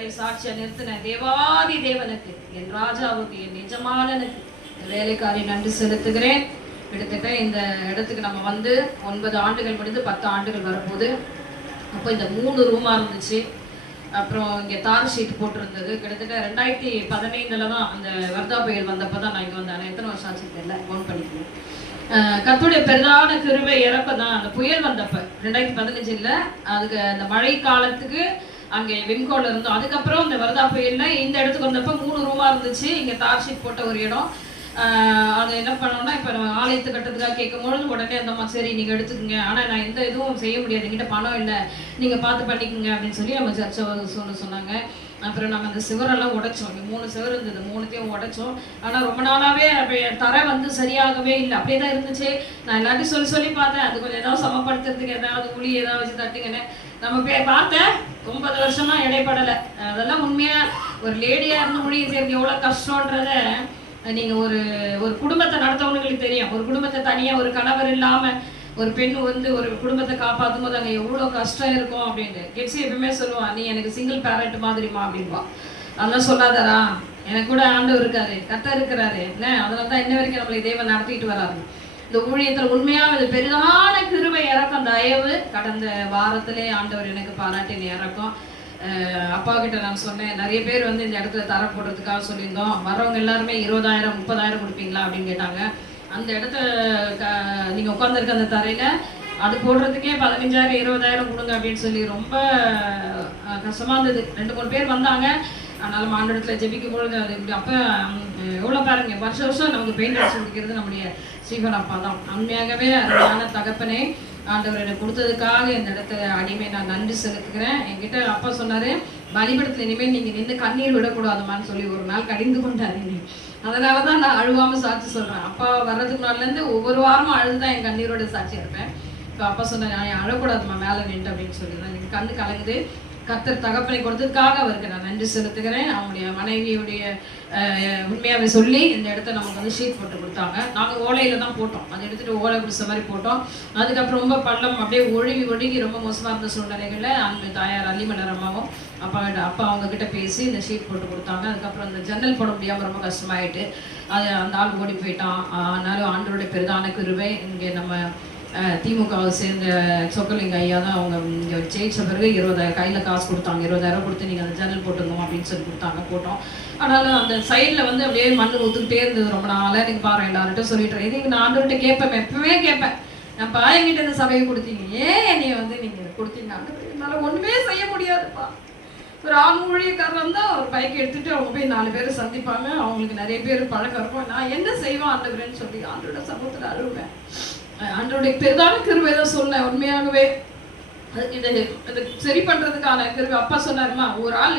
மேலே சாட்சியா நிறுத்தின தேவாதி தேவனுக்கு, என் ராஜாவுக்கு, என் எஜமானனுக்கு, வேலைக்காரி நன்றி செலுத்துகிறேன். கிட்டத்தட்ட இந்த இடத்துக்கு நம்ம வந்து 9 ஆண்டுகள் முடிந்து 10 ஆண்டுகள் வரப்போகுது. அப்போ இந்த 3 ரூமா இருந்துச்சு. அப்புறம் இங்கே தார் ஷீட் போட்டிருந்தது. கிட்டத்தட்ட 2015 தான் அந்த வர்தா புயல் வந்தப்போ தான் நான் இங்கே வந்தேன். எத்தனை வருஷம் ஆச்சு தெரியல, ஃபோன் பண்ணிக்கிறேன். கர்த்தருடைய பெரிதான கிருபை இறப்ப தான் அந்த புயல் வந்தப்ப 2015 அதுக்கு அந்த மழை காலத்துக்கு அங்கே விம்கோல இருந்தோம். அதுக்கப்புறம் இந்த வர்தா புயல்ல இந்த இடத்துக்கு வந்தப்ப 3 ரூமா இருந்துச்சு. இங்கே தார் ஷீட் போட்ட ஒரு இடம். அது என்ன பண்ணோம்னா, இப்போ நம்ம ஆலயத்து கட்டத்துக்காக கேட்கும்பொழுது உடனே அந்தம்மா சரி நீங்கள் எடுத்துக்கோங்க, ஆனால் நான் எந்த இதுவும் செய்ய முடியாது, என்கிட்ட பணம் இல்லை, நீங்கள் பார்த்து பண்ணிக்கோங்க அப்படின்னு சொல்லி நம்ம சர்ச்சை சொன்னாங்க. அப்புறம் நாங்கள் அந்த சிவரெல்லாம் உடைச்சோம். 3 சிவர் இருந்தது, 3த்தையும் உடைச்சோம். ஆனால் ரொம்ப நாளாகவே தரை வந்து சரியாகவே இல்லை, அப்படியே தான் இருந்துச்சு. நான் எல்லாத்தையும் சொல்லி பார்த்தேன், அது கொஞ்சம் ஏதாவது சமப்படுத்துறதுக்கு ஏதாவது உளி ஏதாவது வச்சு தட்டுங்கன்னு நம்ம பார்த்தேன். 9 வருஷமா இடைப்படலை. அதெல்லாம் உண்மையாக ஒரு லேடியாக இருந்து மொழி செய்யறது எவ்வளோ கஷ்டன்றத நீங்கள் ஒரு குடும்பத்தை நடத்தவங்களுக்கு தெரியும். ஒரு குடும்பத்தை தனியாக ஒரு கணவர் இல்லாமல் ஒரு பெண் வந்து ஒரு குடும்பத்தை காப்பாற்றும் போது அங்கே எவ்வளோ கஷ்டம் இருக்கும் அப்படின்ட்டு. கெட்ஸி எப்பவுமே சொல்லுவான், நீ எனக்கு சிங்கிள் பேரண்ட் மாதிரிமா அப்படின்வா. அதெல்லாம் சொல்லாதரா, எனக்கு கூட ஆண்டவர் இருக்காரு, கர்த்தர் இருக்கிறாரு, என்ன அதனால தான் இன்ன வரைக்கும் நம்மளை தெய்வம் நடத்திட்டு வராது. இந்த ஊழியத்தில் உண்மையாக இது பெரிதான கிருபை இறக்கம், தயவு. கடந்த வாரத்திலே ஆண்டவர் எனக்கு பாராட்டின இறக்கம். அப்பா கிட்ட நான் சொன்னேன், நிறைய பேர் வந்து இந்த இடத்துல தர போடுறதுக்காக சொல்லியிருந்தோம். வர்றவங்க எல்லாருமே 20,000 30,000 கொடுப்பீங்களா அப்படின்னு கேட்டாங்க. அந்த இடத்த நீங்கள் உட்காந்துருக்க அந்த தரையில் அது போடுறதுக்கே 15,000 20,000 கொடுங்க அப்படின்னு சொல்லி ரொம்ப கஷ்டமாக இருந்தது. 2-3 பேர் வந்தாங்க. ஆனாலும் ஆண்டவரத்துல ஜெபிக்கும் பொழுது அது இப்படி அப்போ எவ்வளோ பாருங்க, வருஷம் நமக்கு பெயிண்ட் அடிச்சு கொடுக்கிறது நம்முடைய ஸ்ரீவன் அப்பா தான். உண்மையாகவே அருமையான தகப்பனே, ஆண்டவர் எனக்கு கொடுத்ததுக்காக இந்த இடத்த அடிமை நான் நன்றி செலுத்துக்கிறேன். என்கிட்ட அப்பா சொன்னார், பலிபடத்தில் இனிமேல் நீங்கள் நின்று கண்ணீர் விடக்கூடாதுமான்னு சொல்லி ஒரு நாள் கடிந்து கொண்டாரு. அதனால தான் நான் அழுவாமல் சாட்சி சொல்கிறேன். அப்பா வர்றதுக்கு முன்னாடிலேருந்து ஒவ்வொரு வாரமும் அழுதுதான் என் கண்ணீரோட சாட்சியாக இருப்பேன். இப்போ அப்பா சொன்னேன், நான் அழக்கூடாதுமா மேலே நின்று அப்படின்னு சொல்லி தான் எனக்கு கண்ணு கலங்குது. கர்த்தர் தகப்பனை கொடுத்ததுக்காக அவருக்கு நான் நன்றி செலுத்துகிறேன். அவங்களுடைய மனைவியுடைய உண்மையாகவே சொல்லி இந்த இடத்த நமக்கு வந்து ஷீட் போட்டு கொடுத்தாங்க. நாங்கள் ஓலையில் தான் போட்டோம், அதை எடுத்துகிட்டு ஓலை பிடிச்ச மாதிரி போட்டோம். அதுக்கப்புறம் ரொம்ப பள்ளம் அப்படியே ஒழுகி ரொம்ப மோசமாக இருந்த சூழ்நிலைகளில் அந்த தாயார் அல்லிமலர் அம்மாவும் அப்பா அவங்கக்கிட்ட பேசி இந்த ஷீட் போட்டு கொடுத்தாங்க. அதுக்கப்புறம் அந்த ஜன்னல் போட முடியாமல் ரொம்ப கஷ்டமாயிட்டு அது அந்த ஆள் ஓடி போயிட்டான். ஆனாலும் ஆண்டவருடைய பெரிதான கிருபை. இங்கே நம்ம திமுகவை சேர்ந்த சொக்கலிங்க ஐயா தான் அவங்க இங்கே ஜெயிச்ச பிறகு 20,000 கையில் காசு கொடுத்தாங்க. 20,000 கொடுத்து நீங்கள் அந்த ஜன்னல் போட்டுருந்தோம் அப்படின்னு சொல்லி கொடுத்தாங்க. போட்டோம். ஆனாலும் அந்த சைடில் வந்து அப்படியே மண் ஊற்றுக்கிட்டே இருந்தது ரொம்ப நாளாக. எனக்கு பாரு எல்லார்கிட்ட சொல்லிட்டு இது நான் ஆண்டவர்கிட்ட கேட்பேன், எப்பவுமே கேட்பேன், நான் என்கிட்ட இந்த சபையை கொடுத்தீங்க, ஏன் என்னைய வந்து நீங்கள் கொடுத்தீங்க, என்னால் ஒன்றுமே செய்ய முடியாதுப்பா. ஒரு ஆண் ஊழியக்காரன் தான் ஒரு பைக் எடுத்துகிட்டு அவங்க போய் 4 பேர் சந்திப்பாங்க. அவங்களுக்கு நிறைய பேர் பழக்கம் இருக்கும். நான் என்ன செய்வேன் ஆண்டவரேன்னு சொல்லி ஆண்டோட சமூகத்தில் அழுவேன். ஆண்டவருடைய பெரிதான கிருபை தான் சொன்னேன். உண்மையாகவே இதை சரி பண்ணுறதுக்கான கிருபை. அப்பா சொன்னாருமா, ஒரு ஆள்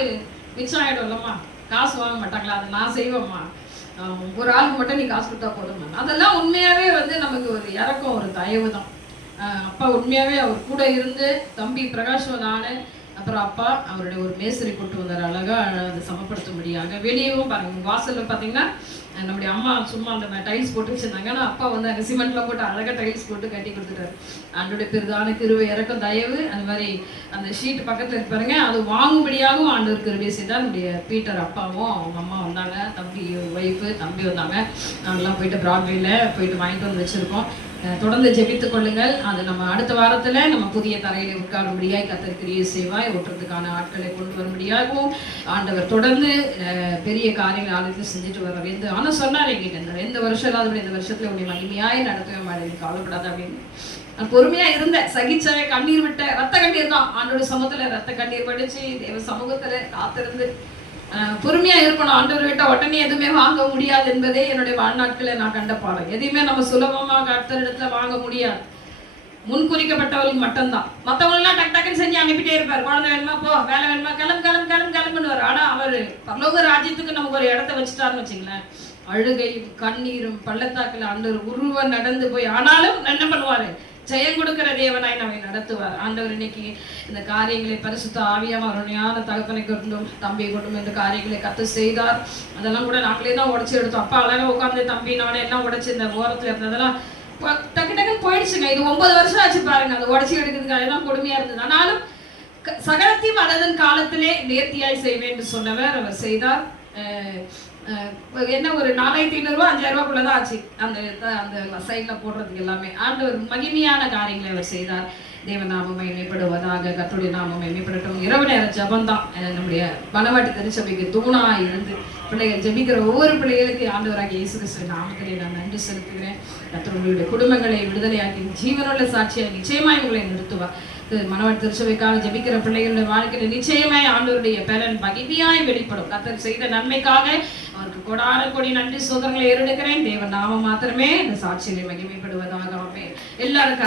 மிச்சம் ஆகிடும் இல்லைம்மா, காசு வாங்க மாட்டாங்களா, அதை நான் செய்வேம்மா, ஒரு ஆளுக்கு மட்டும் நீ காசு கொடுத்தா போதும்மா. அதெல்லாம் உண்மையாகவே வந்து நமக்கு ஒரு இறக்கம், ஒரு தயவு தான். அப்பா உண்மையாகவே அவர் கூட இருந்து தம்பி பிரகாஷ் நான் அப்புறம் அப்பா அவருடைய ஒரு மேசரி கொண்டு வந்தார் அழகாக அதை சமப்படுத்தும்படியாக. வெளியவும் பாருங்கள், வாசலில் பார்த்தீங்கன்னா நம்முடைய அம்மா சும்மா அந்த டைல்ஸ் போட்டு வச்சுருந்தாங்க. ஆனால் அப்பா வந்து அங்கே சிமெண்ட்லாம் போட்டு அழகாக டைல்ஸ் போட்டு கட்டி கொடுத்துட்டாரு. ஆண்டோடைய பெரிதான கிருபை இறக்கம் தயவு. அந்த மாதிரி அந்த ஷீட் பக்கத்தில் இருப்பாருங்க, அது வாங்கும்படியாகவும் ஆண்டவர் கிருபை செய்தால். நம்முடைய பீட்டர் அப்பாவும் அவங்க அம்மா வந்தாங்க, தம்பி ஒய்ஃபு தம்பி வந்தாங்க. நாங்கள்லாம் போயிட்டு பிராட்வேல போயிட்டு வாங்கிட்டு வந்து வச்சுருக்கோம். தொடர்ந்து ஜெபித்துக் கொள்ளுங்கள். அது நம்ம அடுத்த வாரத்தில் நம்ம புதிய தரையிலே உட்காரும்படியாய் கர்த்தர் கிரியை செய்வாய். ஒட்டுறதுக்கான ஆட்களை கொண்டு வரும்படியாகவும் ஆண்டவர் தொடர்ந்து பெரிய காரியங்கள் ஆலயத்தில் செஞ்சுட்டு வர ஆனால் சொன்னார் எங்கிட்ட, இந்த வருஷம் இல்லாத இந்த வருஷத்துல உன்னை மகிமையாய் நடத்தவே மாட்டேன், கவலைப்படாத அப்படின்னு. நான் பொறுமையா இருந்தேன், சகிச்சவே, கண்ணீர் விட்ட, ரத்த கண்ணீர் தான். ஆண்டோட சமூகத்துல ரத்த கண்ணீர் படிச்சு தேவ சமூகத்துல காத்திருந்து பொறுமையா இருக்கணும். ஆண்டவர் விட்ட உடனே எதுவுமே வாங்க முடியாது என்பதே என்னுடைய வாழ்நாட்களை நான் கண்ட பாடம். எதையுமே நம்ம சுலபமா கர்த்தர் இடத்துல வாங்க முடியாது. முன்குறிக்கப்பட்டவர்களுக்கு மட்டும்தான். மற்றவங்களெல்லாம் டக் டக்குன்னு செஞ்சு அனுப்பிட்டே இருப்பார். குழந்தை வேணுமா போ, வேலை வேணுமா கிளம்புன்னு. ஆனா அவர் பரலோக ராஜ்யத்துக்கு நமக்கு ஒரு இடத்த வச்சுட்டாருன்னு வச்சுங்களேன், அழுகையும் கண்ணீரும் பள்ளத்தாக்கில் ஆண்டவர் உருவ நடந்து போய் ஆனாலும் என்ன பண்ணுவாரு, ஜெயம் கொடுக்கிற தேவனாய் நம்மை நடத்துவார். ஆண்டவர் இன்னைக்கு இந்த காரியங்களை பரிசுத்த ஆவியாம அருமையான தகப்பனை கொண்டும் தம்பியை கொண்டும் இந்த காரியங்களை கத்து செய்தார். அதெல்லாம் கூட நாங்களே தான் உடச்சி எடுத்தோம். அப்பா அழகா உட்காந்து தம்பி நானே எல்லாம் உடைச்சு இந்த ஓரத்துல இருந்ததெல்லாம் டக்கு டக்குன்னு போயிடுச்சுங்க. இது 9 வருஷம் ஆச்சு பாருங்க, அதை உடச்சி எடுக்கிறதுக்கு அதெல்லாம் கொடுமையா இருந்தது. ஆனாலும் சகலத்தையும் அதன் காலத்திலே நேர்த்தியாய் செய்வேன் என்று சொன்னவர் அவர் செய்தார். என்ன ஒரு 4500 ரூபா 5000 ரூபாய்க்குள்ளதான் ஆச்சு அந்த அந்த சைட்ல போடுறதுக்கு எல்லாமே. ஆண்டவர் மகிமையான காரியங்களை அவர் செய்தார். தேவநாமம் மகிமைப்படுவதாக, கர்த்தருடைய நாமம் மகிமைப்படட்டும். இரவு நேர ஜபம் தான் நம்முடைய மனவாட்டி திருச்சபைக்கு தூணா இருந்து பிள்ளைகள் ஜெபிக்கிற ஒவ்வொரு பிள்ளைகளுக்கு ஆண்டவராக இயேசு கிறிஸ்துவின் நாமத்திலே நான் நன்றி செலுத்துகிறேன். கர்த்தருடைய குடும்பங்களை விடுதலையாக்கி ஜீவனுள்ள சாட்சியாக நிச்சயமாய் உங்களை நிறுத்துவார். மனவாட்டி திருச்சபைக்காக ஜெபிக்கிற பிள்ளைகளுடைய வாழ்க்கையில நிச்சயமாய் ஆண்டவருடைய பலன் மகிமையாய் வெளிப்படும். கர்த்தர் செய்த நன்மைக்காக அவருக்கு கொடான கொடி நன்றி சோதரங்களை ஏறெடுக்கிறேன். தேவன் நாமம் மாத்திரமே இந்த சாட்சியிலே மகிமைப்படுவதாக. எல்லாரும்